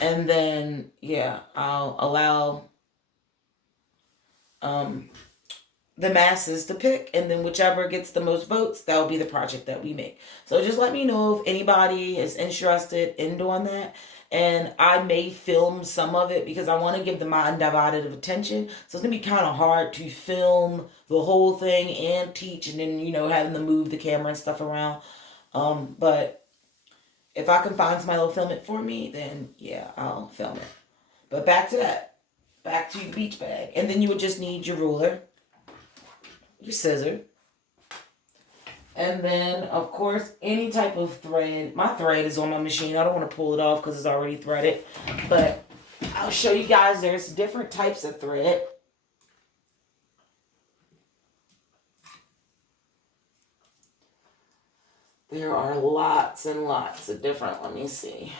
And then, yeah, I'll allow the masses to pick, and then whichever gets the most votes, that will be the project that we make. So just let me know if anybody is interested in doing that. And I may film some of it because I want to give them my undivided attention. So it's gonna be kind of hard to film the whole thing and teach, and then having to move the camera and stuff around. But if I can find somebody who'll film it for me, then yeah, I'll film it. But back to that, back to your beach bag, and then you would just need your ruler, your scissor, and then of course any type of thread. My thread is on my machine. I don't want to pull it off because it's already threaded, but I'll show you guys there's different types of thread. There are lots and lots of different, let me see.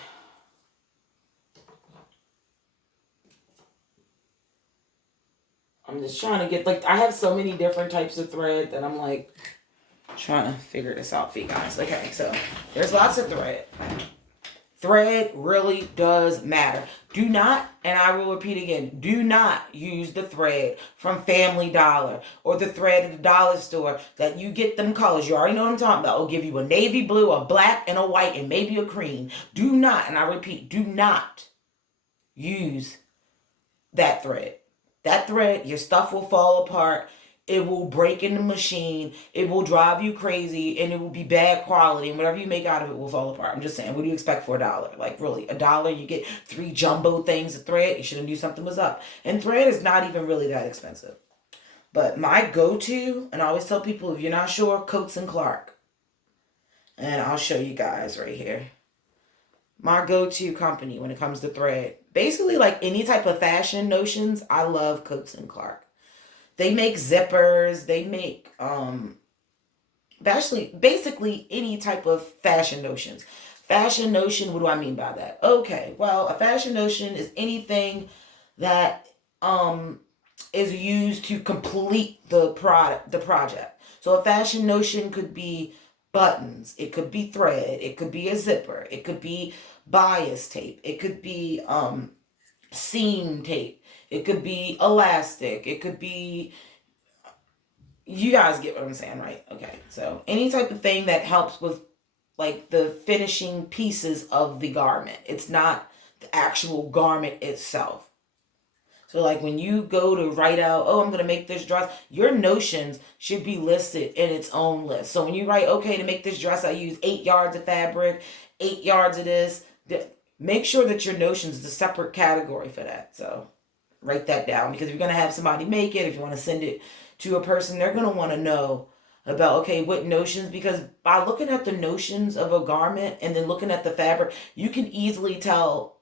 I'm just trying to get, like, I have so many different types of thread that I'm like trying to figure this out for you guys. Okay, so there's lots of thread. Thread really does matter. Do not, and I will repeat again, do not use the thread from Family Dollar or the thread at the dollar store that you get them colors. You already know what I'm talking about. It'll give you a navy blue, a black, and a white, and maybe a cream. Do not, and I repeat, do not use that thread. That thread, your stuff will fall apart. It will break in the machine. It will drive you crazy, and it will be bad quality. And whatever you make out of it will fall apart. I'm just saying, what do you expect for $1? Like, really, $1, you get 3 jumbo things of thread. You should have knew something was up. And thread is not even really that expensive. But my go-to, and I always tell people, if you're not sure, Coates and Clark. And I'll show you guys right here. My go-to company when it comes to thread. Basically, like any type of fashion notions, I love Coates and Clark. They make zippers. They make basically any type of fashion notions. Fashion notion, what do I mean by that? Okay, well, a fashion notion is anything that is used to complete the project. So a fashion notion could be buttons, it could be thread, it could be a zipper, it could be bias tape, it could be seam tape, it could be elastic, it could be, you guys get what I'm saying, right? Okay, so any type of thing that helps with like the finishing pieces of the garment. It's not the actual garment itself. So like when you go to write out, oh, I'm gonna make this dress, your notions should be listed in its own list. So when you write, okay, to make this dress, I use 8 yards of fabric, 8 yards of this. Make sure that your notions is a separate category for that. So write that down, because if you're gonna have somebody make it, if you want to send it to a person, they're gonna want to know about, okay, what notions, because by looking at the notions of a garment and then looking at the fabric, you can easily tell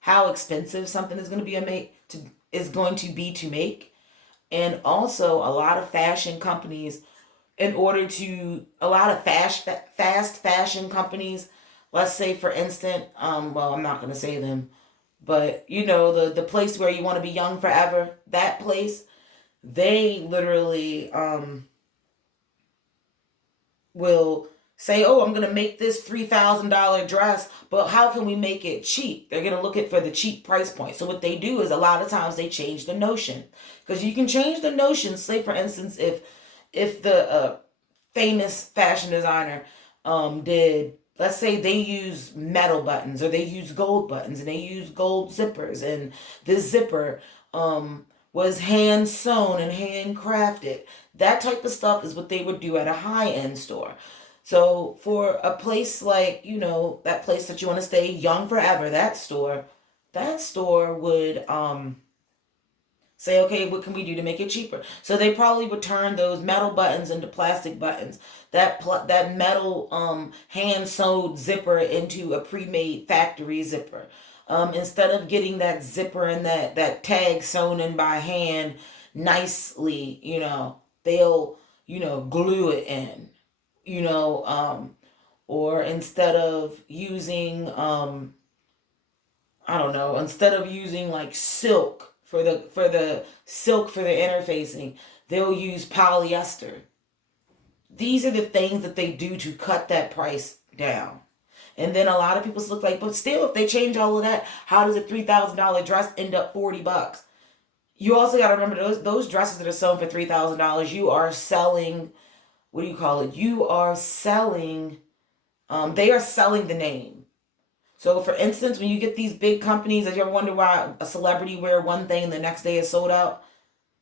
how expensive something is going to be to make. And also a lot of fashion companies, a lot of fast fashion companies, let's say for instance, well, I'm not going to say them, but the place where you want to be young forever, that place, they literally will say, oh, I'm going to make this $3,000 dress, but how can we make it cheap? They're going to look at for the cheap price point. So what they do is a lot of times they change the notion, because you can change the notion. Say for instance, if the famous fashion designer did, let's say they use metal buttons or they use gold buttons and they use gold zippers, and this zipper was hand sewn and handcrafted. That type of stuff is what they would do at a high end store. So for a place like, that place that you want to stay young forever, that store would say, okay, what can we do to make it cheaper? So they probably would turn those metal buttons into plastic buttons. That metal hand sewed zipper into a pre-made factory zipper. Instead of getting that zipper and that tag sewn in by hand nicely, they'll glue it in, or instead of using I don't know, instead of using like silk for the interfacing, they'll use polyester. These are the things that they do to cut that price down. And then a lot of people look like, but still, if they change all of that, how does a $3,000 dress end up $40? You also got to remember those dresses that are selling for $3,000. You are selling, what do you call it? You are selling. They are selling the name. So, for instance, when you get these big companies, if you ever wonder why a celebrity wear one thing and the next day is sold out,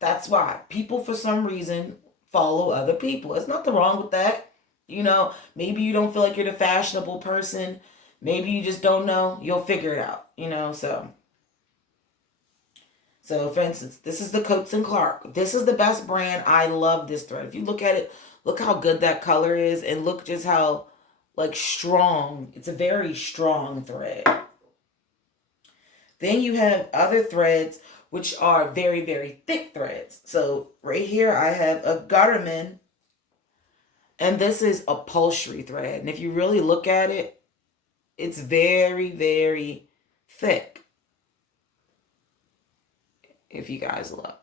that's why. People, for some reason, follow other people. There's nothing wrong with that. Maybe you don't feel like you're the fashionable person. Maybe you just don't know. You'll figure it out, So, for instance, this is the Coats and Clark. This is the best brand. I love this thread. If you look at it, look how good that color is, and look just how, like, strong. It's a very strong thread. Then you have other threads, which are very, very thick threads. So, right here, I have a Gutterman, and this is upholstery thread. And if you really look at it, it's very, very thick. If you guys look,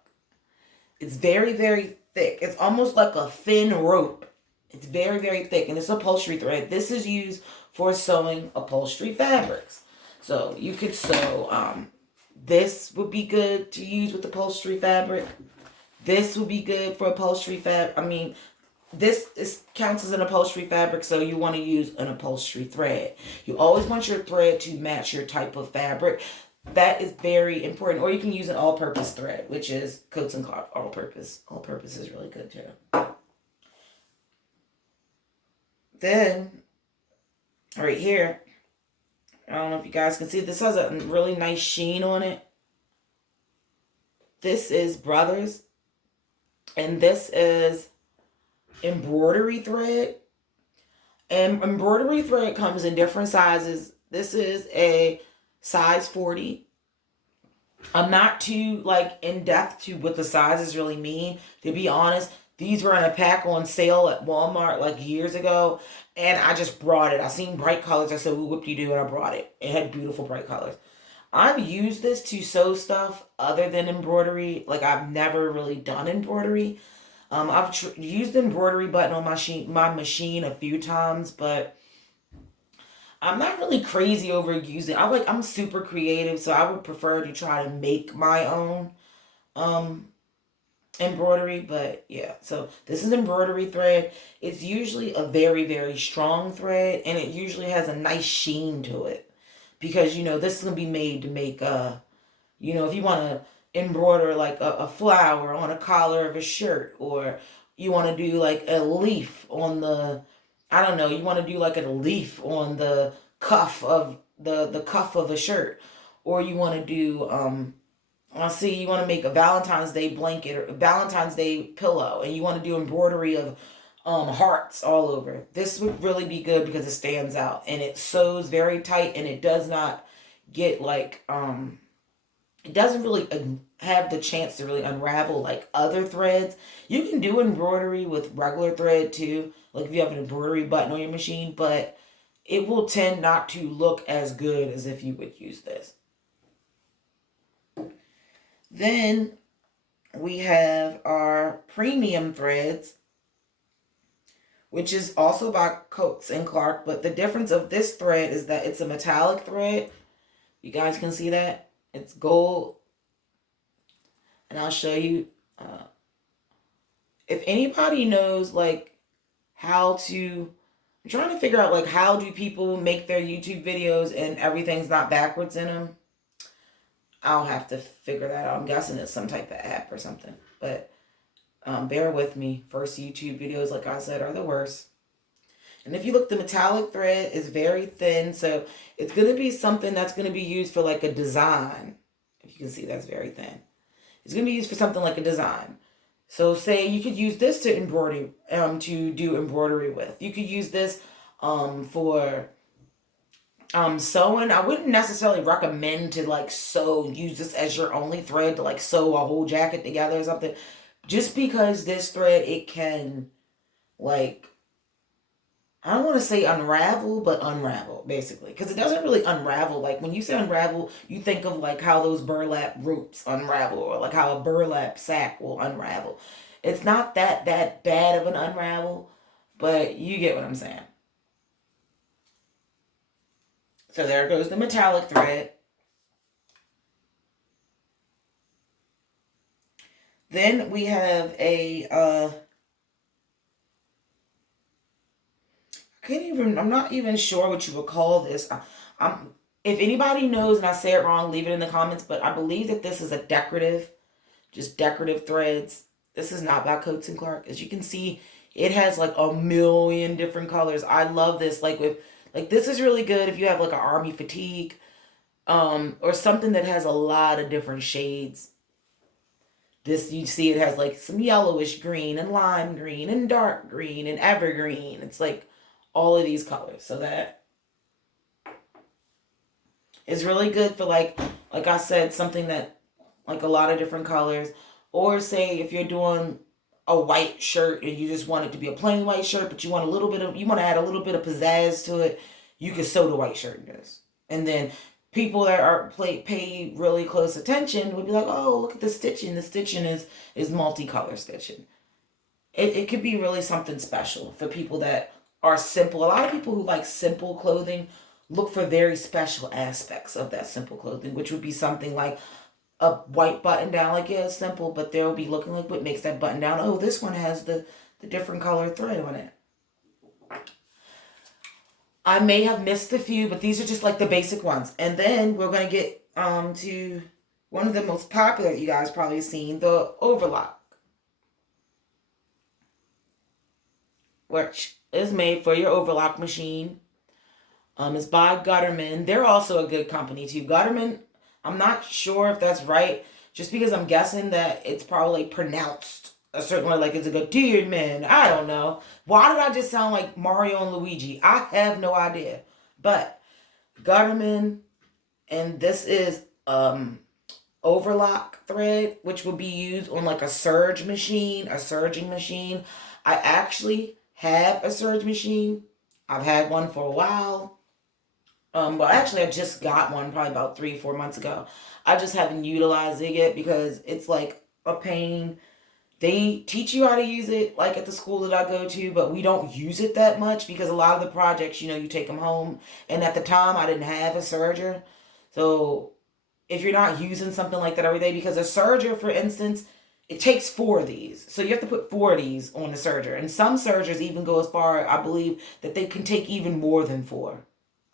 it's very, very thick. It's almost like a thin rope. It's very, very thick, and it's upholstery thread. This is used for sewing upholstery fabrics. So you could sew, this would be good to use with upholstery fabric. This would be good for upholstery fabric. This counts as an upholstery fabric, so you want to use an upholstery thread. You always want your thread to match your type of fabric. That is very important. Or you can use an all-purpose thread, which is Coats and Clark all-purpose. All-purpose is really good too. Then, right here, I don't know if you guys can see, this has a really nice sheen on it. This is Brothers, and this is embroidery thread. And embroidery thread comes in different sizes. This is a size 40. I'm not too in depth to what the sizes really mean. To be honest, these were in a pack on sale at Walmart years ago, and I just brought it. I seen bright colors. I said, whoop-de-doo, and I brought it. It had beautiful bright colors. I've used this to sew stuff other than embroidery. I've never really done embroidery. I've used the embroidery button on my machine a few times, but I'm not really crazy over using. I'm super creative, so I would prefer to try to make my own embroidery. But yeah, so this is embroidery thread. It's usually a very, very strong thread, and it usually has a nice sheen to it, because this is gonna be made to make if you want to embroider a flower on a collar of a shirt, or you want to do a leaf on the, I don't know, you want to do a leaf on the cuff of the cuff of a shirt, or you want to do you want to make a Valentine's Day blanket or a Valentine's Day pillow, and you want to do embroidery of hearts all over. This would really be good because it stands out and it sews very tight, and it does not get it doesn't really have the chance to really unravel like other threads. You can do embroidery with regular thread too, like if you have an embroidery button on your machine, but it will tend not to look as good as if you would use this. Then we have our premium threads, which is also by Coats and Clark, but the difference of this thread is that it's a metallic thread. You guys can see that? It's gold. And I'll show you. If anybody knows how to, I'm trying to figure out how do people make their YouTube videos and everything's not backwards in them. I'll have to figure that out. I'm guessing it's some type of app or something. But bear with me. First YouTube videos, like I said, are the worst. And if you look, the metallic thread is very thin. So it's going to be something that's going to be used for a design. If you can see, that's very thin. It's going to be used for something like a design. So say you could use this to embroider, to do embroidery with. You could use this for sewing. I wouldn't necessarily recommend to use this as your only thread to sew a whole jacket together or something. Just because this thread, it can I don't want to say unravel, but unravel, basically. Because it doesn't really unravel. When you say unravel, you think of how those burlap ropes unravel, or how a burlap sack will unravel. It's not that bad of an unravel, but you get what I'm saying. So there goes the metallic thread. Then we have I'm not even sure what you would call this. I'm, if anybody knows and I say it wrong, leave it in the comments, but I believe that this is a decorative, just decorative threads. This is not by Coats and Clark. As you can see, it has like a million different colors. I love this. Like this is really good if you have like an army fatigue, or something that has a lot of different shades. This, you see, it has like some yellowish green and lime green and dark green and evergreen. It's like all of these colors. So that is really good for like I said, something that like a lot of different colors. Or say if you're doing a white shirt and you just want it to be a plain white shirt, but you want you want to add a little bit of pizzazz to it, you can sew the white shirt in this. And then people that are pay really close attention would be like, oh, look at the stitching. The stitching is multicolor stitching. It could be really something special for people that are simple. A lot of people who like simple clothing look for very special aspects of that simple clothing, which would be something like a white button down. Like, yeah, it's simple, but they'll be looking like what makes that button down. Oh, this one has the different color thread on it. I may have missed a few, but these are just like the basic ones. And then we're going to get to one of the most popular you guys probably seen, the overlock, which is made for your overlock machine. It's by Gutterman. They're also a good company too. Gutterman, I'm not sure if that's right, just because I'm guessing that it's probably pronounced a certain way, like it's a good dear man. I don't know. Why did I just sound like Mario and Luigi? I have no idea. But Gutterman, and this is overlock thread, which would be used on like a serging machine. I actually have a serge machine. I've had one for a while. Well, actually, I just got one probably about 3, 4 months ago. I just haven't utilized it yet because it's like a pain. They teach you how to use it like at the school that I go to, but we don't use it that much because a lot of the projects, you take them home. And at the time, I didn't have a serger. So if you're not using something like that every day, because a serger, for instance, it takes 4 of these. So you have to put 4 of these on the serger. And some sergers even go as far, I believe, that they can take even more than 4.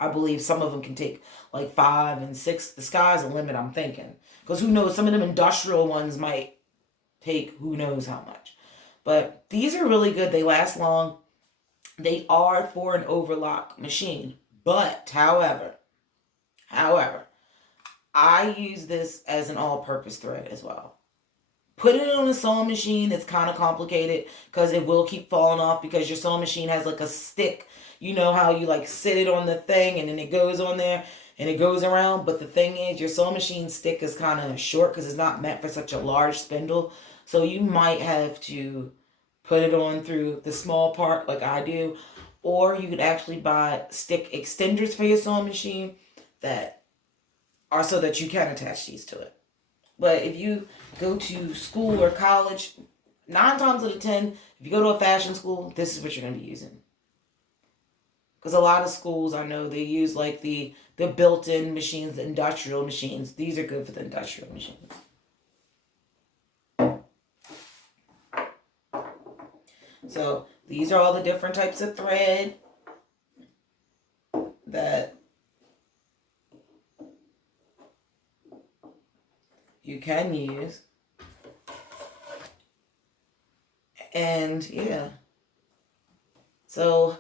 I believe some of them can take like 5 and 6. The sky's the limit, I'm thinking. Because who knows, some of them industrial ones might take who knows how much. But these are really good. They last long. They are for an overlock machine. But, however, I use this as an all-purpose thread as well. Putting it on a sewing machine, it's kind of complicated because it will keep falling off because your sewing machine has like a stick. You know how you like sit it on the thing and then it goes on there and it goes around. But the thing is, your sewing machine stick is kind of short because it's not meant for such a large spindle. So you might have to put it on through the small part like I do. Or you could actually buy stick extenders for your sewing machine that are so that you can attach these to it. But if you go to school or college, 9 times out of 10, if you go to a fashion school, this is what you're going to be using. Because a lot of schools, I know, they use like the built-in machines, the industrial machines. These are good for the industrial machines. So these are all the different types of thread that you can use. And yeah. So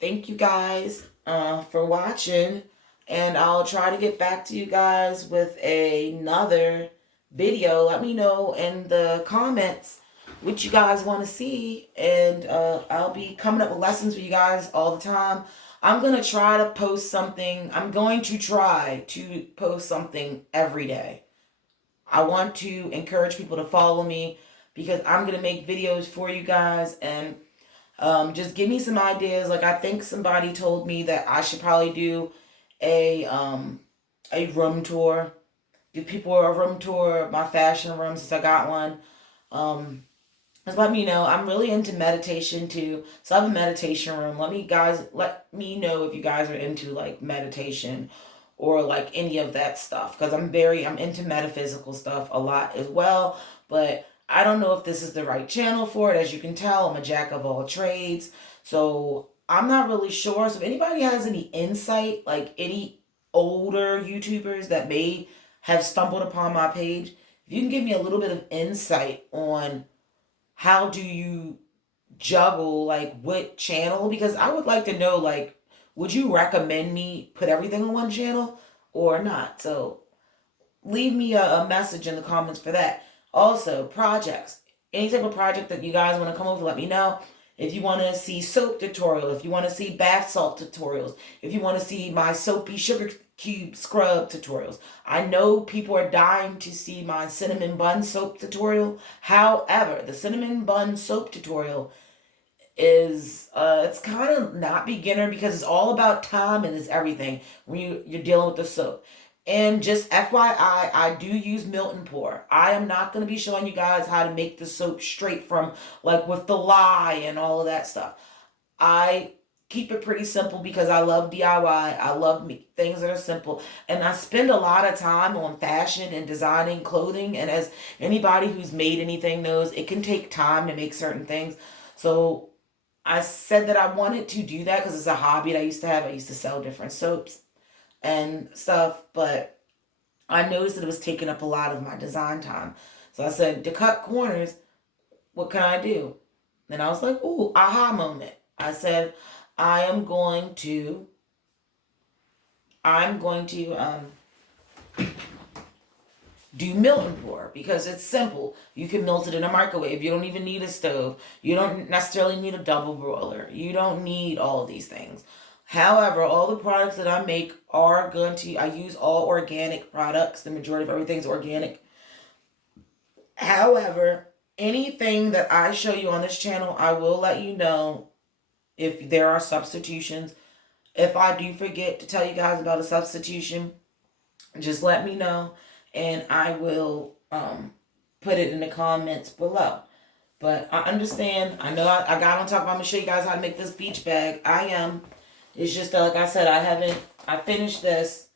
thank you guys for watching. And I'll try to get back to you guys with another video. Let me know in the comments what you guys want to see. And I'll be coming up with lessons for you guys all the time. I'm going to try to post something. I'm going to try to post something every day. I want to encourage people to follow me because I'm going to make videos for you guys and just give me some ideas. Like, I think somebody told me that I should probably do a room tour. Give people a room tour of my fashion room since I got one. just let me know. I'm really into meditation too. So I have a meditation room. Let me know if you guys are into like meditation or like any of that stuff. Because I'm into metaphysical stuff a lot as well. But I don't know if this is the right channel for it. As you can tell, I'm a jack of all trades. So I'm not really sure. So if anybody has any insight, like any older YouTubers that may have stumbled upon my page, if you can give me a little bit of insight on how do you juggle like what channel, because I would like to know, like, would you recommend me put everything on one channel or not? So leave me a message in the comments for that. Also, projects, any type of project that you guys want to come over, let me know. If you want to see soap tutorial, if you want to see bath salt tutorials, if you want to see my soapy sugar cube scrub tutorials. I know people are dying to see my cinnamon bun soap tutorial. However, the cinnamon bun soap tutorial is it's kind of not beginner because it's all about time and it's everything when you're dealing with the soap. And just FYI, I do use melt and pour. I am not going to be showing you guys how to make the soap straight from like with the lye and all of that stuff. I keep it pretty simple because I love DIY. I love things that are simple. And I spend a lot of time on fashion and designing clothing. And as anybody who's made anything knows, it can take time to make certain things. So I said that I wanted to do that because it's a hobby that I used to have. I used to sell different soaps and stuff, but I noticed that it was taking up a lot of my design time. So I said, to cut corners, what can I do? And I was like, ooh, aha moment. I said, I am going to, I'm going to do melt and pour because it's simple. You can melt it in a microwave. You don't even need a stove. You don't necessarily need a double broiler. You don't need all of these things. However, all the products that I make are going to, I use all organic products. The majority of everything's organic. However, anything that I show you on this channel, I will let you know if there are substitutions. If I do forget to tell you guys about a substitution, just let me know and I will put it in the comments below. But I understand. I know I got on top. I'm going to show you guys how to make this beach bag. I am. It's just that, like I said, I finished this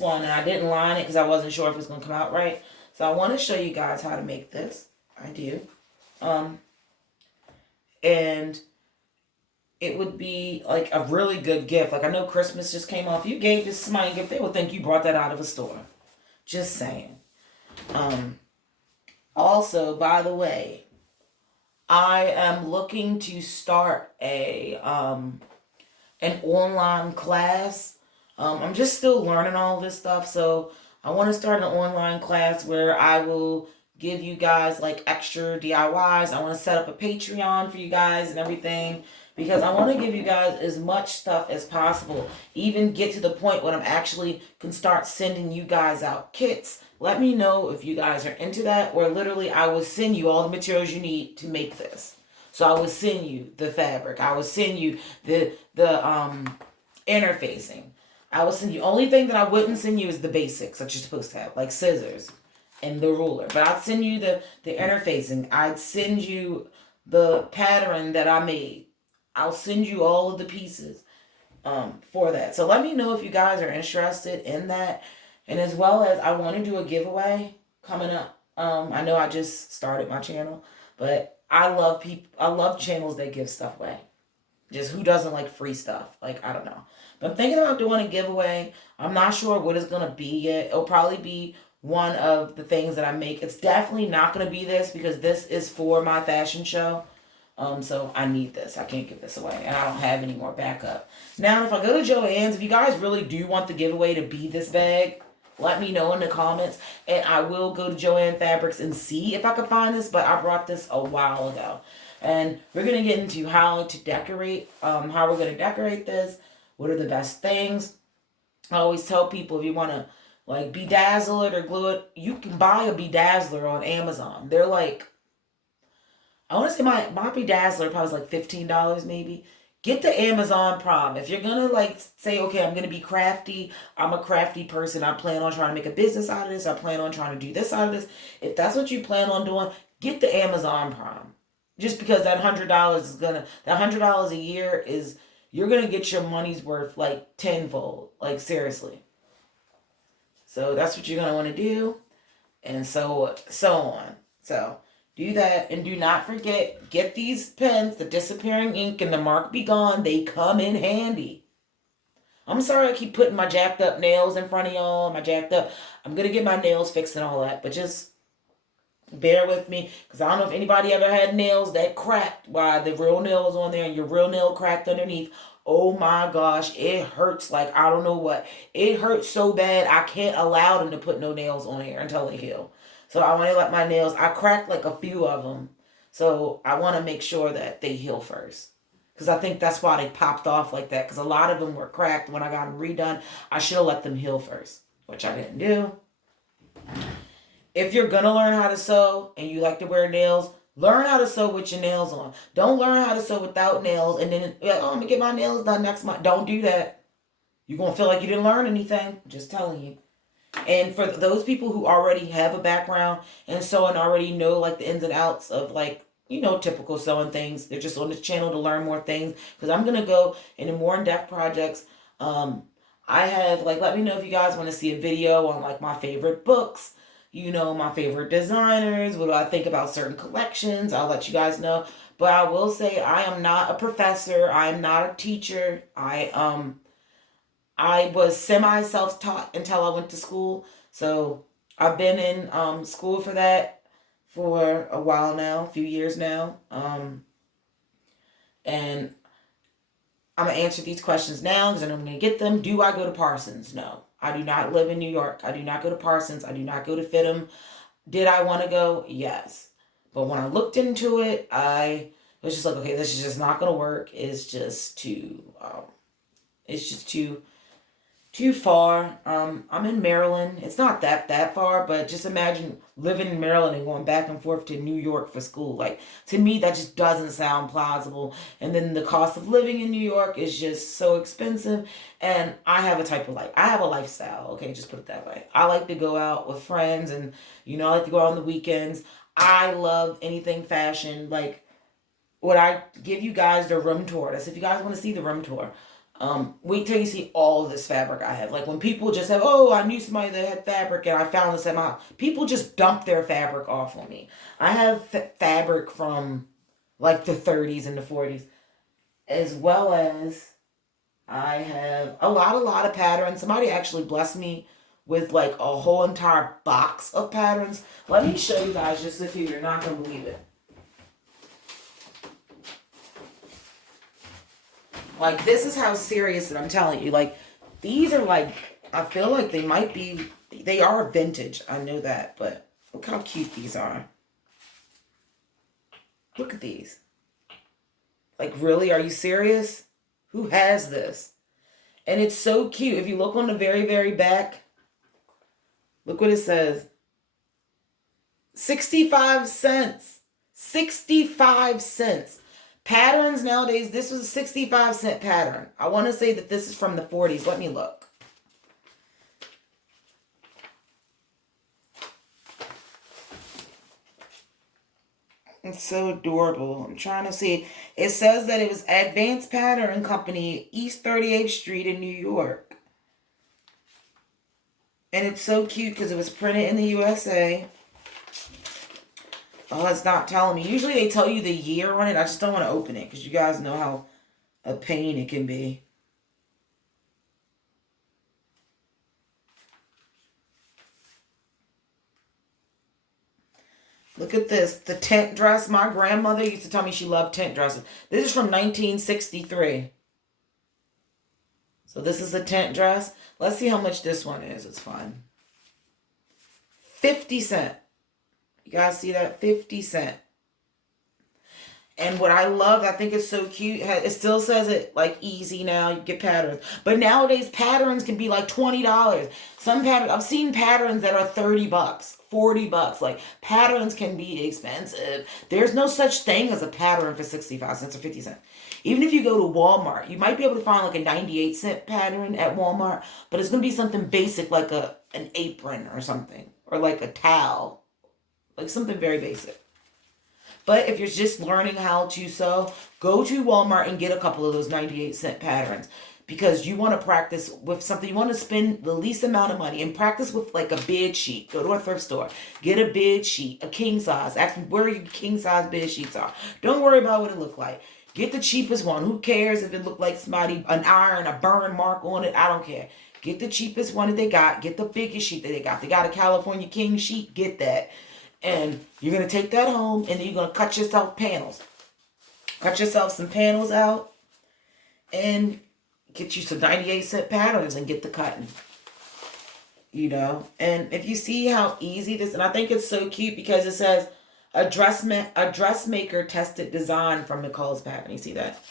one and I didn't line it because I wasn't sure if it was going to come out right. So I want to show you guys how to make this. I do. And it would be like a really good gift. Like I know Christmas just came off. You gave this to somebody a gift, they would think you brought that out of a store. Just saying. Also, by the way, I am looking to start an online class. I'm just still learning all this stuff, so I want to start an online class where I will give you guys like extra DIYs. I want to set up a Patreon for you guys and everything because I want to give you guys as much stuff as possible. Even get to the point when I'm actually can start sending you guys out kits. Let me know if you guys are into that, or literally I will send you all the materials you need to make this. So I will send you the fabric. I will send you the interfacing. I will send you, only thing that I wouldn't send you is the basics that you're supposed to have, like scissors and the ruler. But I'd send you the interfacing. I'd send you the pattern that I made. I'll send you all of the pieces for that. So let me know if you guys are interested in that. And as well as I want to do a giveaway coming up. I know I just started my channel, but I love channels that give stuff away. Just who doesn't like free stuff? Like, I don't know. But I'm thinking about doing a giveaway. I'm not sure what it's going to be yet. It'll probably be one of the things that I make. It's definitely not going to be this because this is for my fashion show. So I need this. I can't give this away. And I don't have any more backup. Now, if I go to Joann's, if you guys really do want the giveaway to be this bag, let me know in the comments. And I will go to Joann Fabrics and see if I can find this. But I brought this a while ago. And we're going to get into how to decorate, how we're going to decorate this. What are the best things? I always tell people if you want to like bedazzle it or glue it, you can buy a bedazzler on Amazon. They're like, I want to say my bedazzler probably was like $15 maybe. Get the Amazon Prime. If you're going to like say, okay, I'm going to be crafty. I'm a crafty person. I plan on trying to make a business out of this. I plan on trying to do this out of this. If that's what you plan on doing, get the Amazon Prime. Just because that $100 is gonna, that $100 a year is, you're gonna get your money's worth like tenfold. Like seriously. So that's what you're gonna want to do, and so on. So do that, and do not forget, get these pens, the disappearing ink and the mark be gone. They come in handy. I'm sorry I keep putting my jacked up nails in front of y'all. My jacked up. I'm gonna get my nails fixed and all that, but just bear with me, because I don't know if anybody ever had nails that cracked while the real nail was on there and your real nail cracked underneath. Oh my gosh, it hurts like I don't know what. It hurts so bad I can't allow them to put no nails on here until they heal. So I want to let my nails, I cracked like a few of them. So I want to make sure that they heal first. Because I think that's why they popped off like that. Because a lot of them were cracked when I got them redone. I should have let them heal first, which I didn't do. If you're going to learn how to sew and you like to wear nails, learn how to sew with your nails on. Don't learn how to sew without nails and then, oh, I'm going to get my nails done next month. Don't do that. You're going to feel like you didn't learn anything. Just telling you. And for those people who already have a background and sew and already know like the ins and outs of like, typical sewing things, they're just on this channel to learn more things. Because I'm going to go into more in-depth projects. I have, like, let me know if you guys want to see a video on like my favorite books. My favorite designers, what do I think about certain collections. I'll let you guys know. But I will say I am not a professor. I am not a teacher. I was semi self-taught until I went to school. So I've been in school for that for a while now, a few years now. And I'm going to answer these questions now because I'm going to get them. Do I go to Parsons? No. I do not live in New York. I do not go to Parsons. I do not go to FITM. Did I want to go? Yes. But when I looked into it, I was just like, okay, this is just not going to work. It's just too far. I'm in Maryland. It's not that far, but just imagine living in Maryland and going back and forth to New York for school. Like, to me, that just doesn't sound plausible. And then the cost of living in New York is just so expensive. And I have I have a lifestyle. Okay, just put it that way. I like to go out with friends, and I like to go out on the weekends. I love anything fashion. Like, would I give you guys the room tour? That's if you guys want to see the room tour. Wait till you see all of this fabric I have. Like, when people just have, oh, I knew somebody that had fabric and I found this at my house. People just dump their fabric off on me. I have fabric from like the 30s and the 40s, as well as I have a lot of patterns. Somebody actually blessed me with like a whole entire box of patterns. Let me show you guys just if you're not going to believe it. Like, this is how serious that I'm telling you. Like, these are like, I feel like they are vintage. I know that, but look how cute these are. Look at these. Like, really? Are you serious? Who has this? And it's so cute. If you look on the very, very back, look what it says. 65 cents. 65 cents. Patterns nowadays, this was a 65-cent pattern. I want to say that this is from the 40s. Let me look. It's so adorable. I'm trying to see. It says that it was Advanced Pattern Company, East 38th Street in New York. And it's so cute because it was printed in the USA. Oh, it's not telling me. Usually they tell you the year on it. I just don't want to open it because you guys know how a pain it can be. Look at this. The tent dress. My grandmother used to tell me she loved tent dresses. This is from 1963. So this is a tent dress. Let's see how much this one is. It's fun. 50 cents. You guys see that? 50 cents. And what I love, I think it's so cute. It still says it like easy now. You get patterns. But nowadays, patterns can be like $20. Some patterns, I've seen patterns that are $30, $40. Like, patterns can be expensive. There's no such thing as a pattern for 65 cents or 50 cents. Even if you go to Walmart, you might be able to find like a 98-cent pattern at Walmart. But it's going to be something basic like an apron or something. Or like a towel. Like something very basic. But if you're just learning how to sew, go to Walmart and get a couple of those 98-cent patterns, because you want to practice with something. You want to spend the least amount of money and practice with like a bed sheet. Go to a thrift store, get a bed sheet, a king size. Ask them where your king size bed sheets are. Don't worry about what it look like. Get the cheapest one. Who cares if it look like somebody, an iron, a burn mark on it? I don't care. Get the cheapest one that they got. Get the biggest sheet that they got. They got a California king sheet. Get that. And you're going to take that home, and then you're going to cut yourself panels. Cut yourself some panels out, and get you some 98-cent patterns and get the cutting. You know, and if you see how easy this, and I think it's so cute because it says a dressmaker tested design from Nicole's pattern. You see that?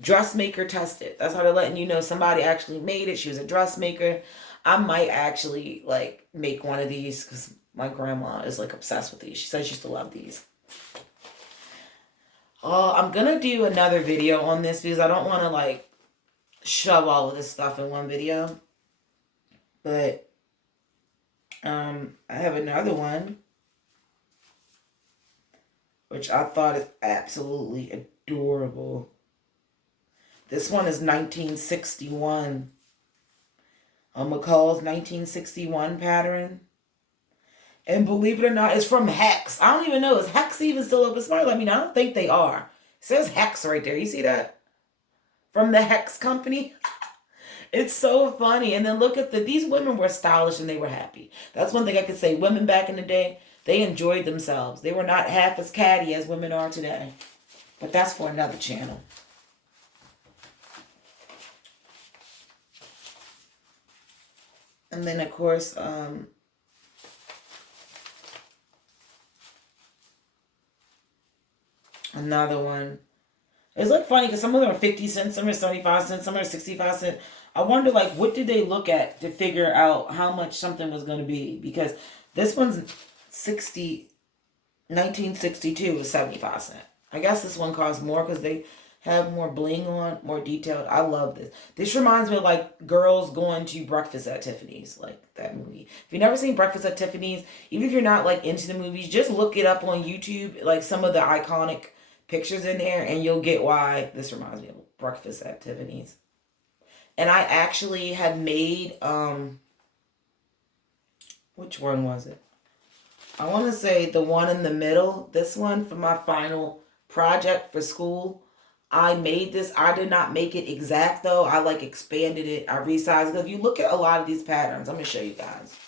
Dressmaker tested. That's how they're letting you know somebody actually made it. She was a dressmaker. I might actually like make one of these because my grandma is like obsessed with these. She says she used to love these. I'm gonna do another video on this because I don't want to like shove all of this stuff in one video. But I have another one which I thought is absolutely adorable. This one is 1961. McCall's 1961 pattern. And believe it or not, it's from Hex. I don't even know. Is Hex even still open? Somebody let me know. I don't think they are. It says Hex right there. You see that? From the Hex company. It's so funny. And then look at these women were stylish and they were happy. That's one thing I could say. Women back in the day, they enjoyed themselves. They were not half as catty as women are today. But that's for another channel. And then, of course, another one. It's like funny because some of them are 50 cents, some are 75 cents, some are 65 cents. I wonder, like, what did they look at to figure out how much something was going to be? Because this one's 1962 is 75 cents. I guess this one costs more because they have more bling on, more detailed. I love this. This reminds me of, like, girls going to Breakfast at Tiffany's, like that movie. If you've never seen Breakfast at Tiffany's, even if you're not, like, into the movies, just look it up on YouTube, like, some of the iconic pictures in there, and you'll get why this reminds me of Breakfast at Tiffany's. And I actually had made, which one was it? I want to say the one in the middle. This one for my final project for school. I made this. I did not make it exact though. I like expanded it. I resized it. If you look at a lot of these patterns, I'm going to show you guys.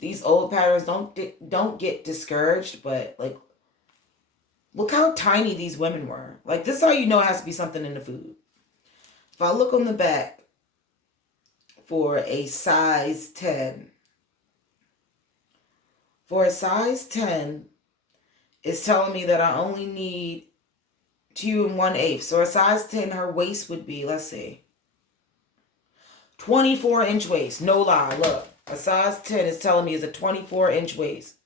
These old patterns, don't get discouraged, but like, look how tiny these women were. Like, this is how you know it has to be something in the food. If I look on the back for a size 10, for a size 10, it's telling me that I only need 2 1/8. So a size 10, her waist would be, let's see, 24-inch waist. No lie, look. A size 10 is telling me is a 24-inch waist.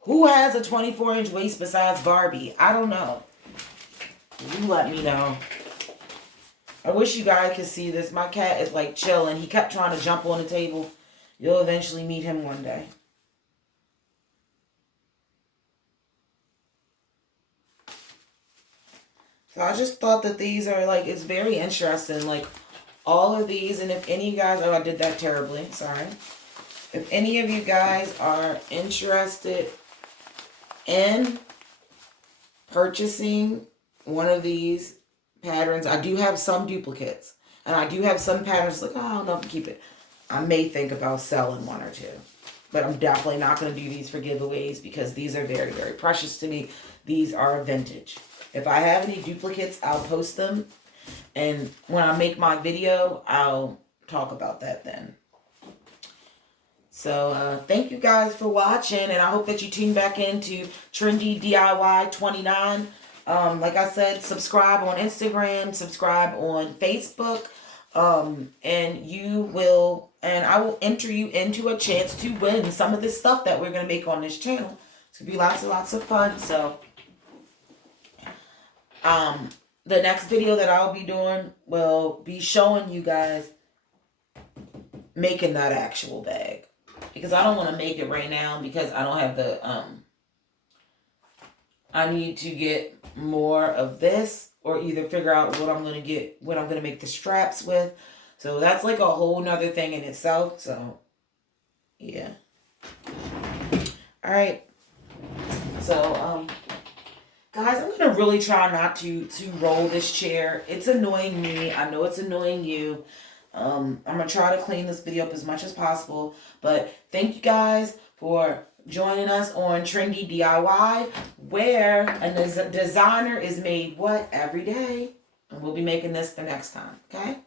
Who has a 24-inch waist besides Barbie? I don't know. You let me know. I wish you guys could see this. My cat is like chilling. He kept trying to jump on the table. You'll eventually meet him one day. So I just thought that these are like, it's very interesting. Like all of these, and if any of you guys, oh, I did that terribly. Sorry. If any of you guys are interested in purchasing one of these patterns, I do have some duplicates, and I do have some patterns like, oh, I don't know if I can keep it. I may think about selling one or two, but I'm definitely not going to do these for giveaways because these are very, very precious to me. These are vintage. If I have any duplicates, I'll post them, and when I make my video, I'll talk about that then. So, thank you guys for watching, and I hope that you tune back into Trendy DIY 29. Like I said, subscribe on Instagram, subscribe on Facebook, and I will enter you into a chance to win some of this stuff that we're going to make on this channel. It's going to be lots and lots of fun. So, the next video that I'll be doing will be showing you guys making that actual bag. Because I don't want to make it right now because I don't have the, I need to get more of this, or either figure out what I'm gonna get, what I'm gonna make the straps with. So that's like a whole nother thing in itself. So yeah. All right. So guys, I'm gonna really try not to roll this chair. It's annoying me. I know it's annoying you. I'm gonna try to clean this video up as much as possible. But thank you guys for joining us on Trendy DIY, where a designer is made what every day, and we'll be making this the next time. Okay.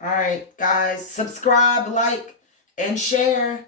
All right, guys, subscribe, like, and share.